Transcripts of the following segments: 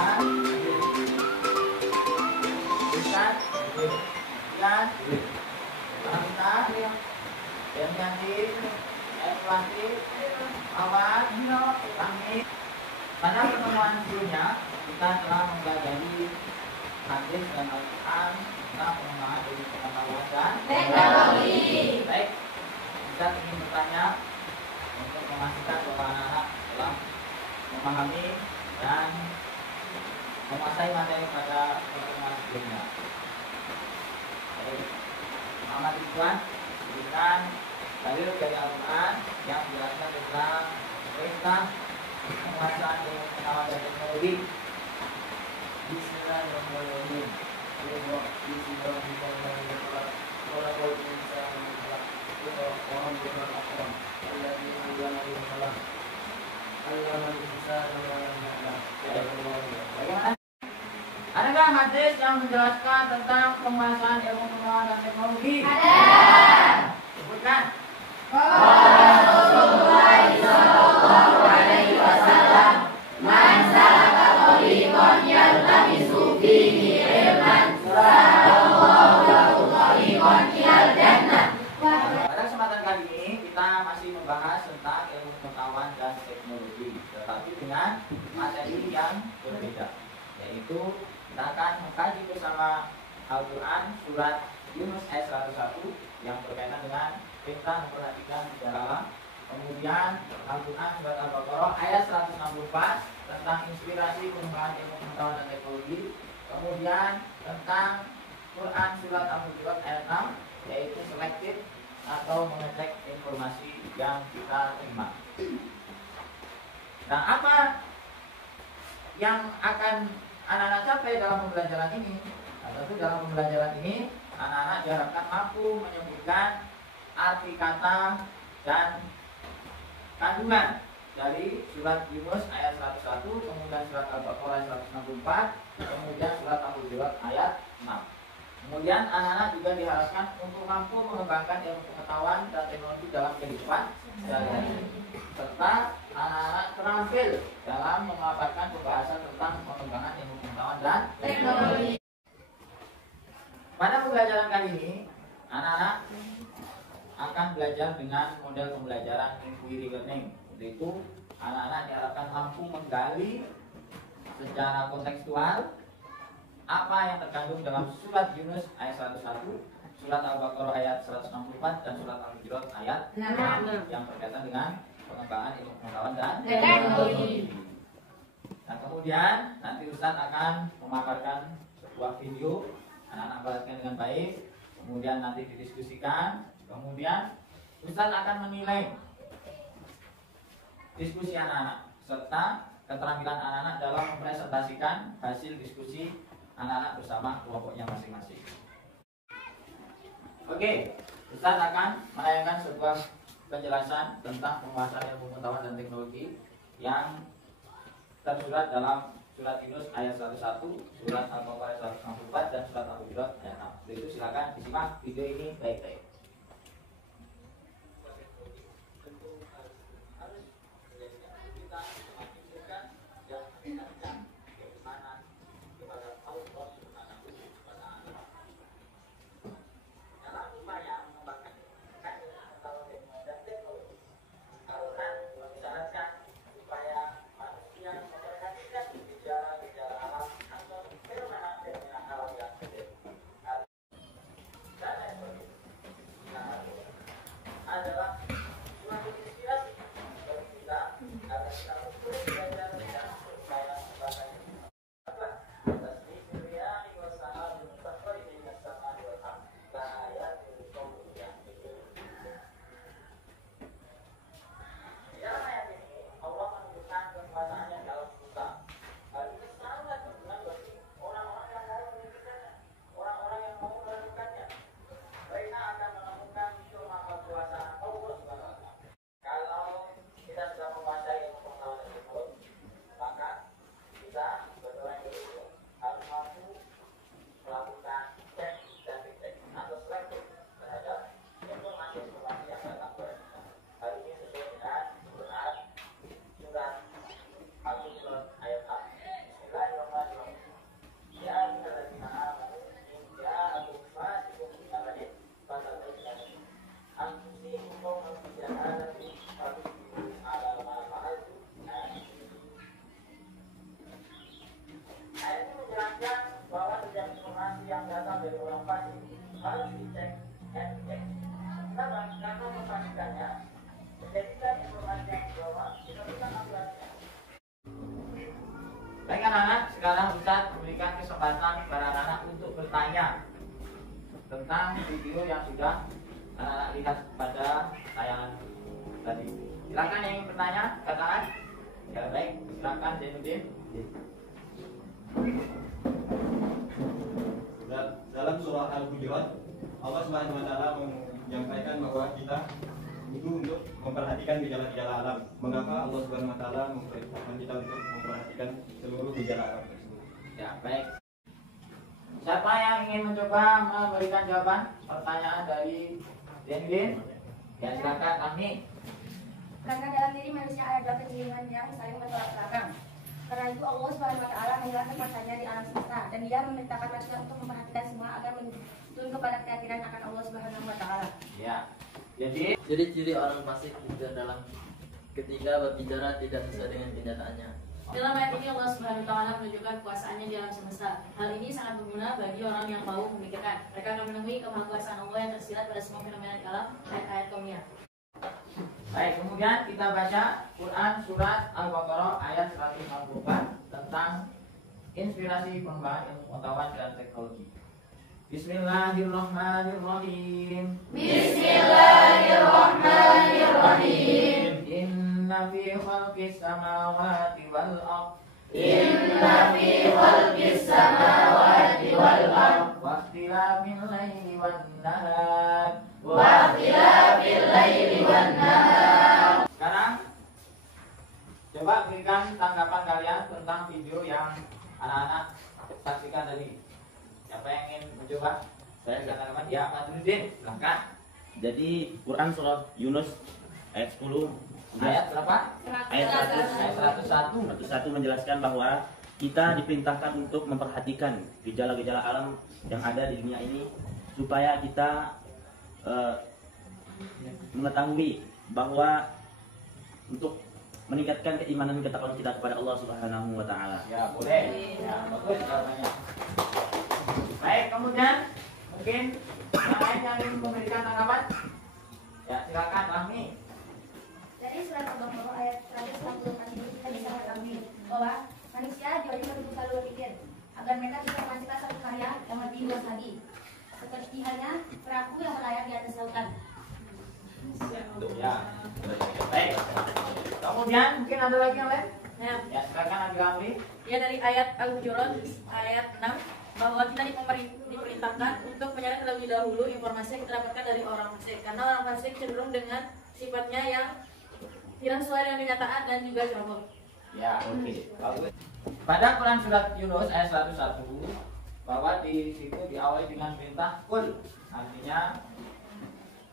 Bukan. Bukan. Bukan. Wanita. Yang cantik. Plastik. Awan. Langit. Pada pertemuan sebelumnya kita telah mempelajari hadis dan Al-Quran tentang pengembangan ilmu pengetahuan dan teknologi. Baik, kita ingin bertanya untuk memastikan bahwa anak-anak telah memahami dan menguasai materi pada pertemuan sebelumnya. Baik, Muhammad Ridwan berikan dalil dari Al-Quran yang menjelaskan tentang perintah penguasaan ilmu pengetahuan dan teknologi. Bismillahirrahmanirrahim. Adakah hadis yang menjelaskan tentang penguasaan ilmu pengetahuan dan teknologi? Ada. Sebutkan. Rasulullah sallallahu alaihi wasallam, man salaka thariqan yaltamisu fihi ilman, salallahu lahu thariqan ilal jannah. Pada kesempatan kali ini kita masih membahas tentang ilmu pengetahuan dan teknologi, tetapi dengan materi yang berbeda, yaitu kita akan mengkaji bersama Al-Quran surat Yunus ayat 101 yang berkaitan dengan perintah memperhatikan secara alam. Kemudian Al-Quran surat Al-Baqarah ayat 164 tentang inspirasi pengembangan ilmu pengetahuan dan teknologi. Kemudian tentang Quran surat Al-Hujurat ayat 6, yaitu selektif atau mengecek informasi yang kita terima. Nah, apa yang akan anak-anak capai dalam pembelajaran ini? Tentu dalam pembelajaran ini anak-anak diharapkan mampu menyebutkan arti kata dan kandungan dari surat Yunus ayat 101, kemudian surat Al-Baqarah ayat 164, kemudian surat Al-Hujurat ayat 6. Kemudian anak-anak juga diharapkan untuk mampu mengembangkan ilmu pengetahuan dan teknologi dalam kehidupan sehari-hari, serta anak-anak terampil dalam memaparkan pembahasan tentang pengembangan ilmu pengetahuan dan teknologi. Pada pembelajaran kali ini, anak-anak akan belajar dengan model pembelajaran inquiry learning, yaitu anak-anak diharapkan mampu menggali secara kontekstual apa yang terkandung dalam surat Yunus ayat 101, surat Al-Baqarah ayat 164, dan surat Al-Hujurat ayat 6 yang berkaitan dengan pengembangan ilmu pengetahuan dan teknologi. Nah, kemudian nanti Ustadz akan memaparkan sebuah video, anak-anak perhatikan dengan baik, kemudian nanti didiskusikan, kemudian Ustadz akan menilai diskusi anak-anak serta keterampilan anak-anak dalam mempresentasikan hasil diskusi anak-anak bersama kelompoknya masing-masing. Oke, Ustadz akan menayangkan sebuah penjelasan tentang penguasaan ilmu pengetahuan dan teknologi yang tersurat dalam surat Yunus ayat 101, surat Al-Baqarah ayat 164, dan surat Al-Hujurat ayat 6. Jadi itu silakan disimak video ini baik-baik. harus dicek dan dicek. Karena memperhatikannya menjadikan informasi yang dibawa ditentukan aturannya. Baik anak-anak, sekarang Ustaz memberikan kesempatan para anak-anak untuk bertanya tentang video yang sudah anak-anak lihat pada tayangan tadi. Silakan yang ingin bertanya, katakan. Ya baik, silakan Zainuddin. Dalam surah Al-Hujurat, Allah Subhanahu wa taala menyampaikan bahwa kita butuh untuk memperhatikan gejala-gejala alam. Mengapa Allah Subhanahu wa taala memperintahkan kita untuk memperhatikan seluruh gejala alam tersebut? Ya, baik. Siapa yang ingin mencoba memberikan jawaban pertanyaan dari Zainuddin? Ya, silakan Ahmi. Karena dalam diri manusia ada dua kecenderungan yang saling bertolak belakang. Karena itu Allah Subhanahu wa taala menjelaskan kuasanya di alam semesta dan Dia memerintahkan manusia untuk memperhatikan semua agar menuntun kepada keyakinan akan Allah Subhanahu wa taala. Ya. Jadi Ciri-ciri orang fasik juga dalam ketika berbicara tidak sesuai dengan kenyataannya. Dalam ayat ini Allah Subhanahu wa taala menunjukkan kuasaannya di alam semesta. Hal ini sangat berguna bagi orang yang mau memikirkan. Mereka akan menemui kemahakuasaan Allah yang tersirat pada semua fenomena di alam, ayat-ayat kaumnya. baik, kemudian kita baca Quran surat Al-Baqarah ayat 164 tentang inspirasi pengembangan ilmu pengetahuan dan teknologi. Bismillahirrahmanirrahim. Bismillahirrahmanirrahim. Inna fi khalqis samawati wal ardh Inna fi khalqis samawati wal ardh wa ikhtilafil laili wan nahar. wa ikhtilafil laili wan nahar. Sekarang coba berikan tanggapan kalian tentang video yang anak-anak saksikan tadi. Siapa yang ingin mencoba? Saya Tanggapan ya, Mas Nurdin, silahkan. Jadi Quran surah Yunus ayat 10 Ayat berapa? ayat 101. 101 menjelaskan bahwa kita diperintahkan untuk memperhatikan gejala-gejala alam yang ada di dunia ini supaya kita mengetahui bahwa untuk meningkatkan keimanan dan ketakwaan kita kepada Allah Subhanahu wa taala. Ya, boleh. Ya, bagus jawabannya. Baik, kemudian mungkin yang lain yang ingin memberikan tanggapan? Ya, silakan Rahmi. Dari surat Al-Baqarah ayat 164 ini kita bisa mengetahui bahwa manusia diwajibkan untuk selalu berpikir agar mereka bisa menghasilkan satu karya yang lebih luas lagi. Seperti halnya perahu yang berlayar di atas lautan. Ya, baik. Kemudian mungkin ada lagi yang lain? Ya, Ya, silakan Abi Amri. ya dari ayat Al-Hujurat ayat 6 bahwa kita diperintahkan untuk mencari terlebih dahulu informasi yang kita dapatkan dari orang fasik karena orang fasik cenderung dengan sifatnya yang tidak sesuai dengan kenyataan dan juga ceroboh. Ya, oke. Bagus. Pada Quran surat Yunus ayat 101 bahwa di situ diawali dengan perintah kul, artinya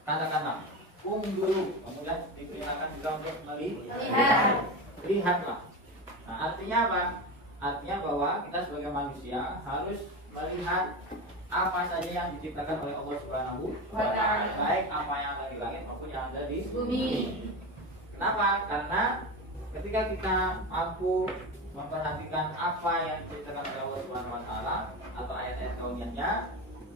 katakanlah, dulu, kemudian diperintahkan juga untuk melihat. Lihatlah. Nah, artinya apa? Artinya bahwa kita sebagai manusia harus melihat apa saja yang diciptakan oleh Allah Subhanahu wa taala, baik apa yang ada di langit maupun yang ada di bumi. Kenapa? Karena ketika kita mampu memperhatikan apa yang diciptakan oleh Allah Subhanahu wa taala atau ayat-ayat kauniyahnya,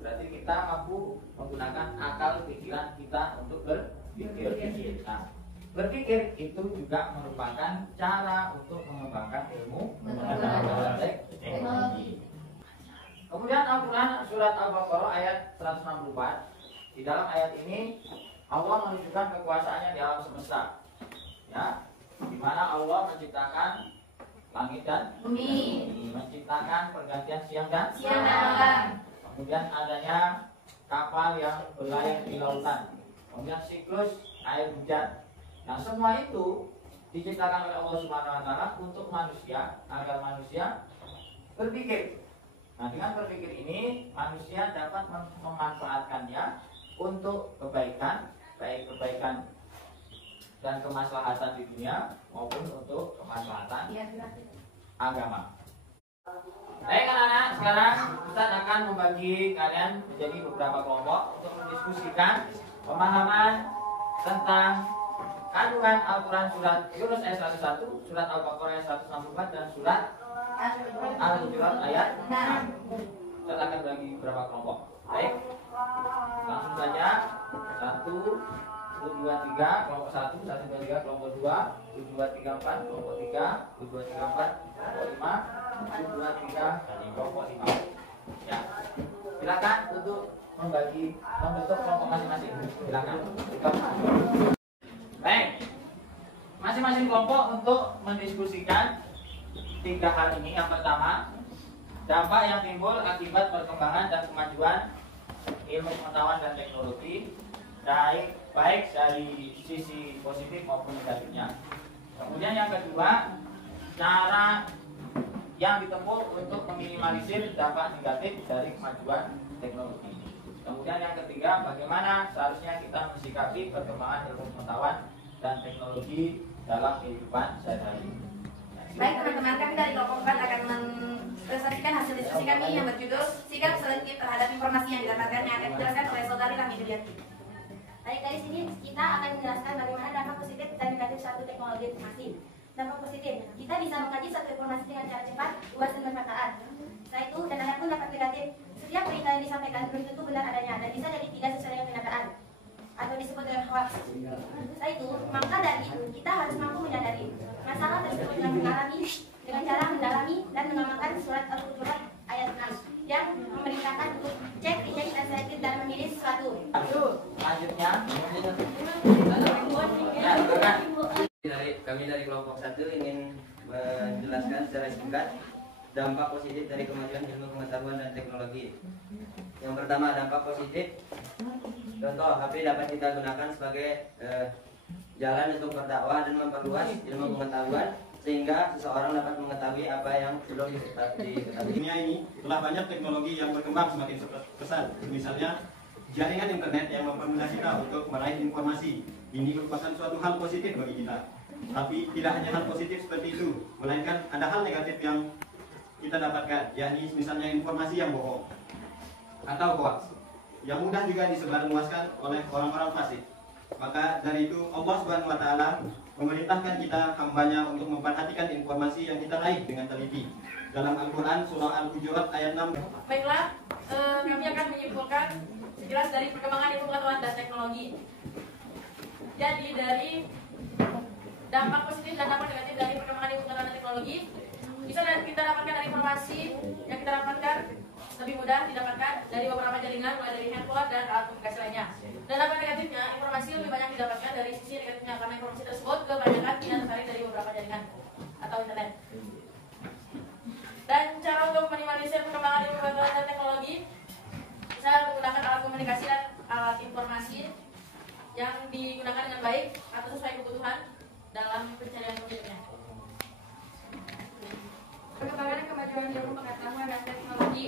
berarti kita mampu menggunakan akal pikiran kita untuk berpikir. Nah, berpikir itu juga merupakan cara untuk mengembangkan ilmu pengetahuan dan teknologi. Kemudian Al-Quran surat Al-Baqarah ayat 164. Di dalam ayat ini Allah menunjukkan kekuasaannya di alam semesta. Ya, di mana Allah menciptakan langit dan Bumi. menciptakan pergantian siang dan Malam. kemudian adanya kapal yang berlayar di lautan, kemudian siklus air hujan. Nah, semua itu diciptakan oleh Allah Subhanahu wa taala untuk manusia agar manusia berpikir. Nah, dengan berpikir ini manusia dapat memanfaatkannya untuk kebaikan, baik kebaikan dan kemaslahatan di dunia maupun untuk kemaslahatan agama. Baik anak-anak, sekarang Ustaz akan membagi kalian menjadi beberapa kelompok untuk mendiskusikan pemahaman tentang kandungan Al-Quran surat Yunus ayat 101, surat Al-Baqarah ayat 164 dan surat Al-Hujurat ayat 6. Kita akan bagi beberapa kelompok. Baik. misalnya 1, 2, 3, kelompok 1, 1, 2, 3, kelompok 2, 2, 3, 4, kelompok 3, 2, 3, 4, kelompok 5, 2, 3, kelompok 5. Ya, silakan untuk membentuk kelompok masing-masing. Silakan. Baik, masing-masing kelompok untuk mendiskusikan 3 hal ini. Yang pertama, dampak yang timbul akibat perkembangan dan kemajuan ilmu pengetahuan dan teknologi, baik dari sisi positif maupun negatifnya. Kemudian yang kedua, cara yang ditempuh untuk meminimalisir dampak negatif dari kemajuan teknologi. Kemudian yang ketiga, bagaimana seharusnya kita mensikapi perkembangan ilmu pengetahuan dan teknologi dalam kehidupan sehari-hari. Baik teman-teman, kami dari kelompok 4 akan mempresentasikan hasil diskusi kami yang berjudul Sikap Selektif Terhadap Informasi yang Didapatkan, yang akan dijelaskan oleh Saudari Rahmi Juliati. Baik, dari sini kita akan menjelaskan bagaimana dampak positif dan negatif suatu teknologi informasi. Dampak positif, kita bisa mengkaji suatu informasi dengan cara cepat, luas, dan bermanfaat. Setelah itu, dan ada pun dampak negatif. Setiap berita yang disampaikan belum tentu benar adanya dan bisa jadi tidak sesuai dengan kenyataan atau disebut dengan hoax. Setelah itu, maka dari itu kita harus mampu menyadari masalah tersebut dengan cara mendalami dan mengamalkan surat Al-Hujurat ayat 6 yang memerintahkan untuk cek, dicek, dan selektif dalam memilih sesuatu. Selanjutnya, Kami dari kelompok 1 ingin menjelaskan secara singkat dampak positif dari kemajuan ilmu pengetahuan dan teknologi. Yang pertama, dampak positif. Contoh, HP dapat kita gunakan sebagai jalan untuk berdakwah dan memperluas ilmu pengetahuan sehingga seseorang dapat mengetahui apa yang belum diketahui. Dunia ini telah banyak teknologi yang berkembang semakin pesat. Misalnya jaringan internet yang mempermudah kita untuk meraih informasi. Ini merupakan suatu hal positif bagi kita. Tapi tidak hanya hal positif seperti itu, melainkan ada hal negatif yang kita dapatkan, yakni misalnya informasi yang bohong atau hoax yang mudah juga disebarluaskan oleh orang-orang fasik. Maka dari itu Allah Subhanahu wa taala memerintahkan kita hambanya untuk memperhatikan informasi yang kita raih dengan teliti. Dalam Al-Qur'an surah Al-Hujurat ayat 6. Baiklah, kami akan menyimpulkan sekilas dari perkembangan ilmu pengetahuan dan teknologi. Jadi dari dampak positif dan dampak negatif dari perkembangan ilmu pengetahuan dan teknologi bisa kita dapatkan dari informasi yang kita dapatkan lebih mudah didapatkan dari beberapa jaringan, mulai dari handphone dan alat komunikasi lainnya. Dan dampak negatifnya, informasi lebih banyak didapatkan dari sisi negatifnya karena informasi tersebut kebanyakan tidak tertarik dari beberapa jaringan atau internet. Dan cara untuk minimalisir perkembangan ilmu pengetahuan dan teknologi bisa menggunakan alat komunikasi dan alat informasi yang digunakan dengan baik atau sesuai kebutuhan dalam pencarian berikutnya. Perkembangan kemajuan ilmu pengetahuan dan teknologi.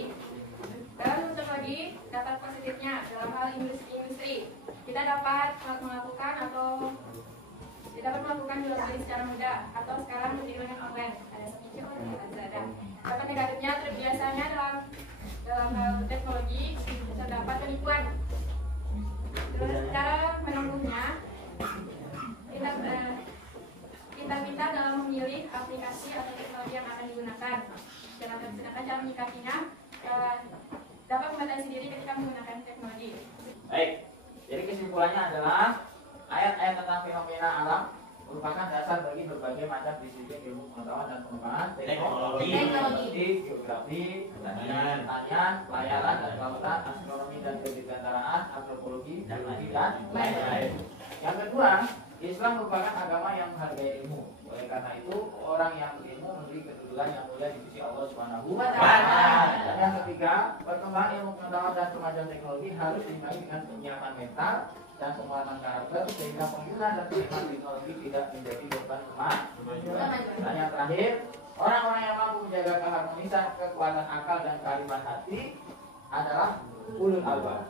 Dalam teknologi, dampak positifnya dalam hal industri, kita dapat melakukan jual beli secara mudah atau sekarang lebih banyak online, ada Shopee, ada Lazada. Dampak negatifnya biasanya dalam hal teknologi terdapat penipuan. Terus cara menempuhnya, kita dalam memilih aplikasi atau teknologi yang akan digunakan. Sedangkan cara menyikapinya dapat membatasi diri ketika menggunakan teknologi. Baik, jadi kesimpulannya adalah ayat-ayat tentang fenomena alam merupakan dasar bagi berbagai macam disiplin ilmu pengetahuan dan pengembangan teknologi, geografi, pertanian, pelayaran dan kelautan, astronomi dan kedirgantaraan, antropologi, geologi dan lain-lain. Yang kedua, Islam merupakan agama yang menghargai ilmu. Oleh karena itu, orang yang berilmu memiliki kedudukan yang mulia di sisi Allah Subhanahu wa taala. Dan yang ketiga, perkembangan ilmu pengetahuan dan kemajuan teknologi harus diimbangi dengan penyiapan mental dan penguatan karakter sehingga pengguna dan penikmat teknologi tidak menjadi beban kemajuan. Dan yang terakhir, orang-orang yang mampu menjaga keharmonisan, kekuatan akal dan kearifan hati adalah ulul albab.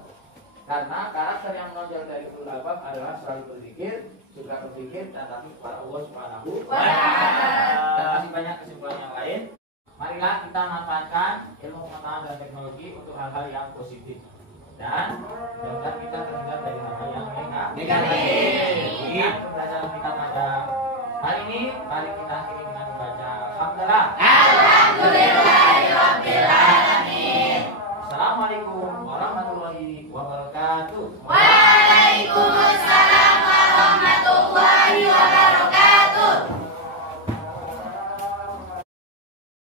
Karena karakter yang menonjol dari ulul albab adalah selalu berzikir, suka berpikir, dan takut kepada Allah Subhanahu wa taala. Dan masih banyak kesimpulan yang lain. Marilah kita manfaatkan ilmu pengetahuan dan teknologi untuk hal-hal yang positif dan agar kita terhindar dari hal-hal yang negatif. Pembelajaran kita pada hari ini, mari kita akhiri dengan membaca Alhamdulillah.